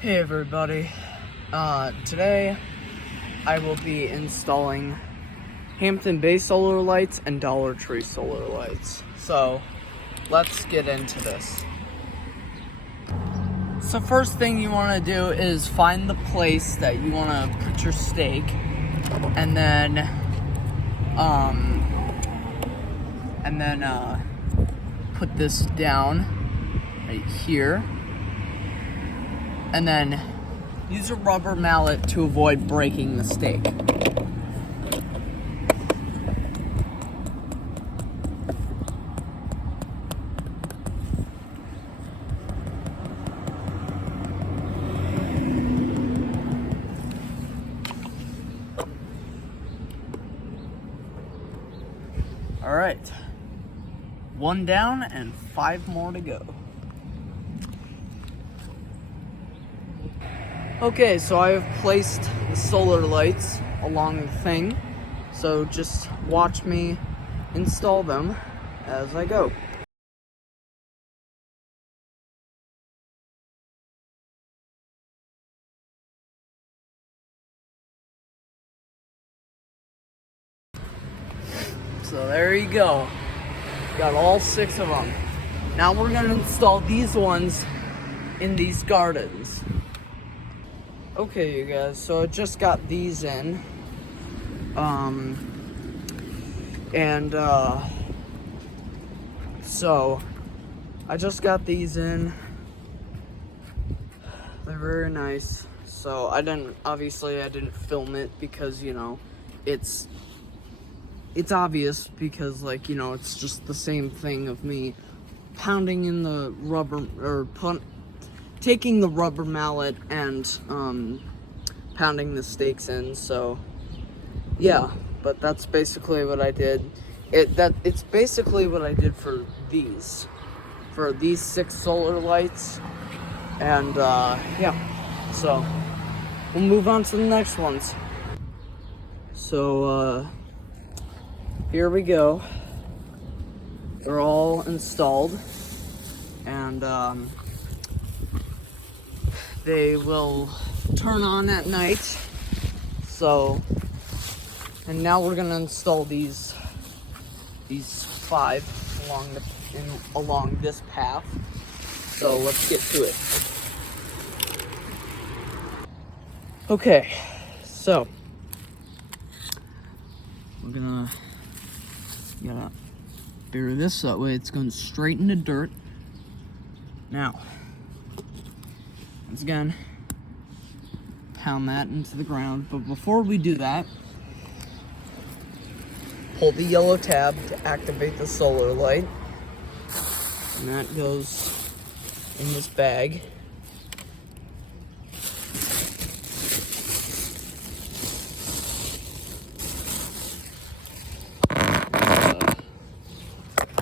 Hey everybody, today I will be installing Hampton Bay solar lights and Dollar Tree solar lights. So let's get into this. So first thing you want to do is find the place that you want to put your stake, and then put this down right here. And then use a rubber mallet to avoid breaking the stake. All right, 1 down and 5 more to go. Okay, so I have placed the solar lights along the thing, so just watch me install them as I go. So there you go. Got all 6 of them. Now we're gonna install these ones in these gardens. Okay, you guys, so I just got these in. So I just got these in. They're very nice. So I didn't film it because, you know, it's obvious because, like, you know, it's just the same thing of me pounding in the rubber, or taking the rubber mallet and pounding the stakes in. So yeah, but that's basically what I did. It's basically what I did for these 6 solar lights. And yeah, so we'll move on to the next ones. So here we go. They're all installed, and they will turn on at night. So, and now we're gonna install these 5 along this path. So let's get to it. Okay, so we're gonna bury this that way it's going straight into dirt. Now, once again, pound that into the ground. But before we do that, pull the yellow tab to activate the solar light. And that goes in this bag.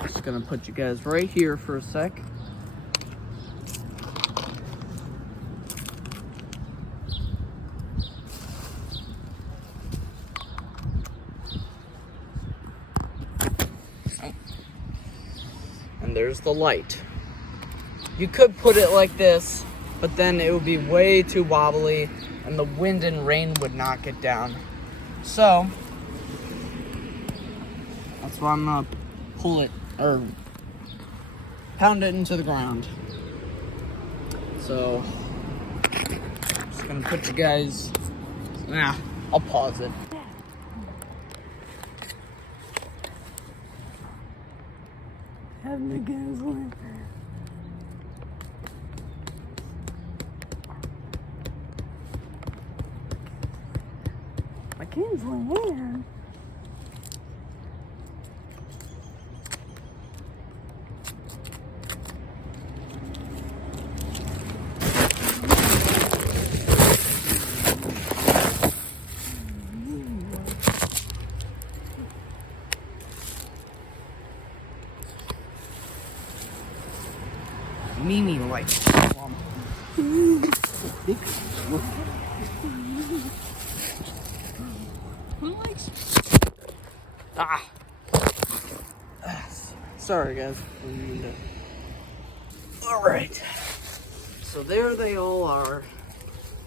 Just gonna put you guys right here for a sec. And there's the light. You could put it like this, but then it would be way too wobbly and the wind and rain would knock it down. So that's why I'm gonna pull it, or pound it into the ground. So just gonna put you guys, I'll pause it. Having the guys like my kids went in. Mimi lights. Who likes? Sorry guys. All right. So there they all are.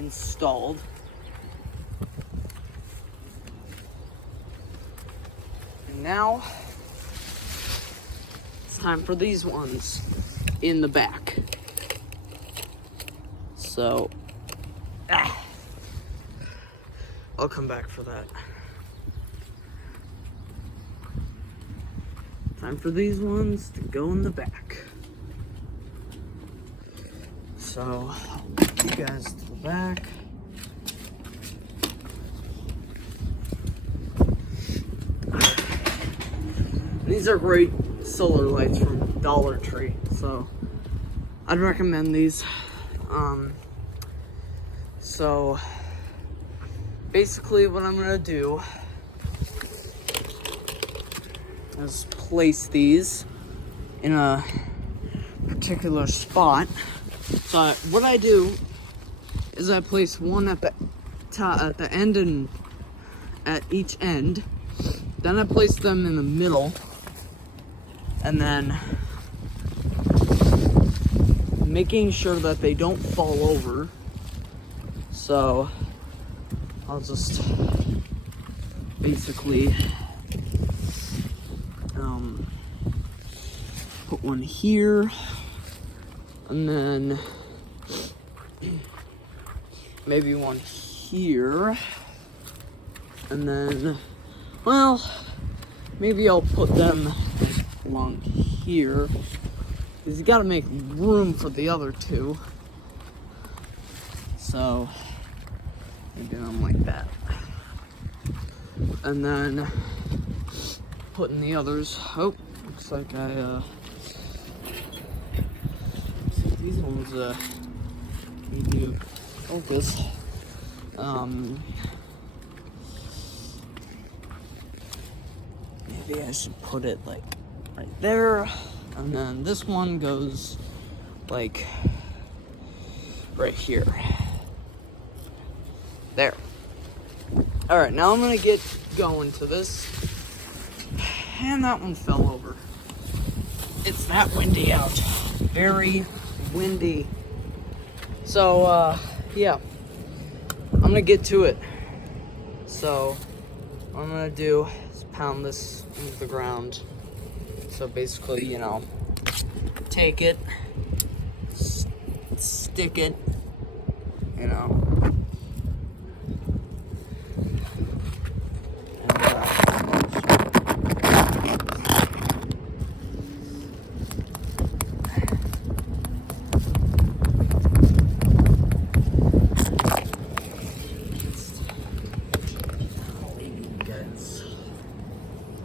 installed. And now it's time for these ones in the back. So, I'll come back for that. Time for these ones to go in the back. So, I'll take you guys to the back. These are great solar lights from Dollar Tree, so I'd recommend these. So basically what I'm gonna do is place these in a particular spot. So what I do is I place one at the top, at the end, and at each end. Then I place them in the middle, and then making sure that they don't fall over. So I'll just basically put one here, and then maybe one here, and then, well, maybe I'll put them along here, because you gotta make room for the other two. So maybe I'm like that, and then putting the others. Oh, looks like these ones need to focus. Maybe I should put it like right there, and then this one goes like right here. There. Alright, now I'm gonna get going to this. And that one fell over. It's that windy out. Very windy. So, yeah. I'm gonna get to it. So, what I'm gonna do is pound this into the ground. So basically, you know, take it, stick it, you know.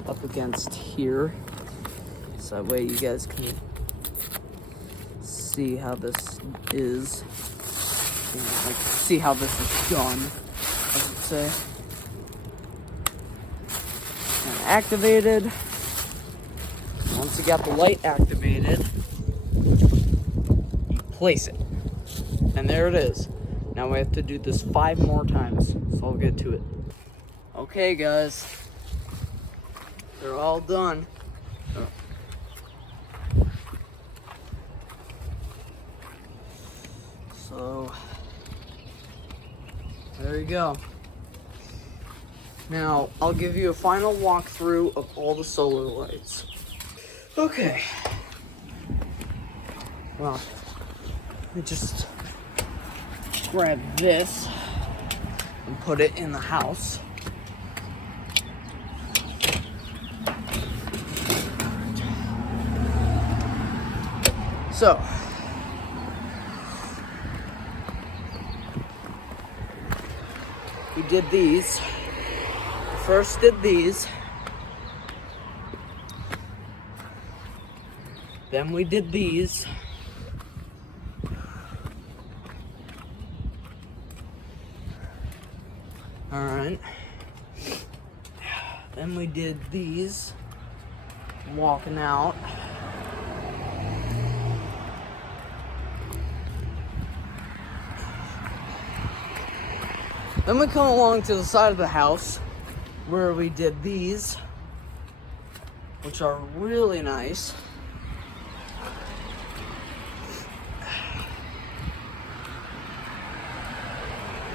Up against here, so that way you guys can see how this is, you know, like see how this is done, I should say. And activated. Once you got the light activated, you place it, and there it is. Now we have to do this 5 more times, so I'll get to it. Okay, guys. They're all done. So, there you go. Now, I'll give you a final walkthrough of all the solar lights. Okay. Well, let me just grab this and put it in the house. So, we did these. First did these. Then we did these. Alright. Then we did these. Walking out. Then we come along to the side of the house where we did these, which are really nice.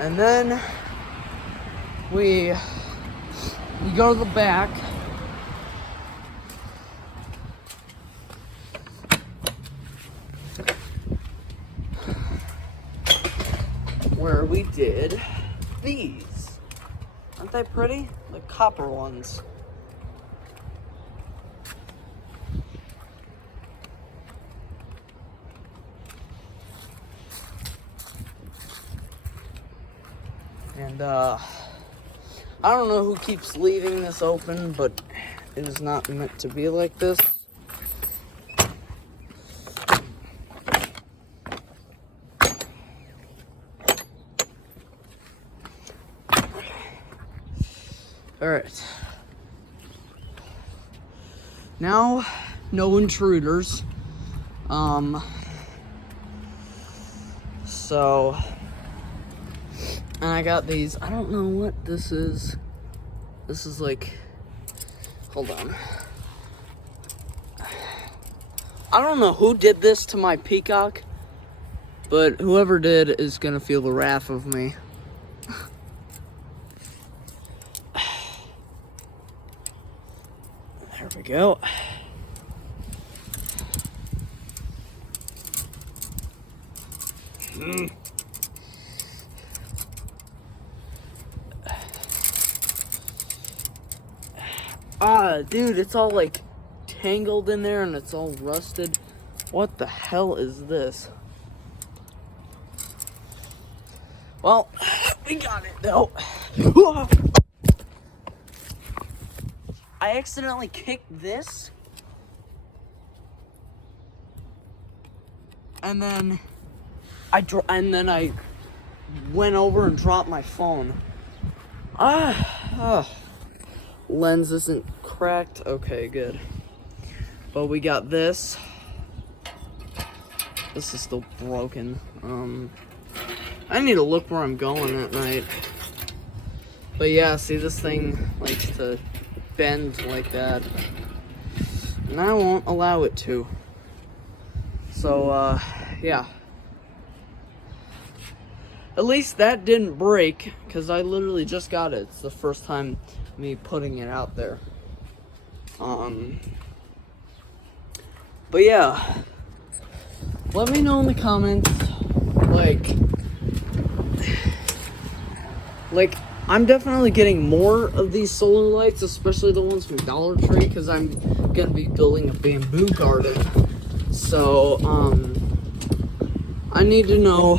And then we go to the back. Where we did these. Aren't they pretty? The copper ones. And I don't know who keeps leaving this open, but it is not meant to be like this. Alright. Now, no intruders. So, and I got these. I don't know what this is. This is like, hold on. I don't know who did this to my peacock, but whoever did is gonna feel the wrath of me. There we go. Dude, it's all like tangled in there and it's all rusted. What the hell is this? Well, we got it though. I accidentally kicked this. And then I went over and dropped my phone. Lens isn't cracked. Okay, good. But we got this. This is still broken. I need to look where I'm going at night. But yeah, see, this thing likes to bend like that. And I won't allow it to. So, yeah. At least that didn't break, because I literally just got it. It's the first time me putting it out there. But yeah. Let me know in the comments, like, I'm definitely getting more of these solar lights, especially the ones from Dollar Tree, because I'm gonna be building a bamboo garden. So, I need to know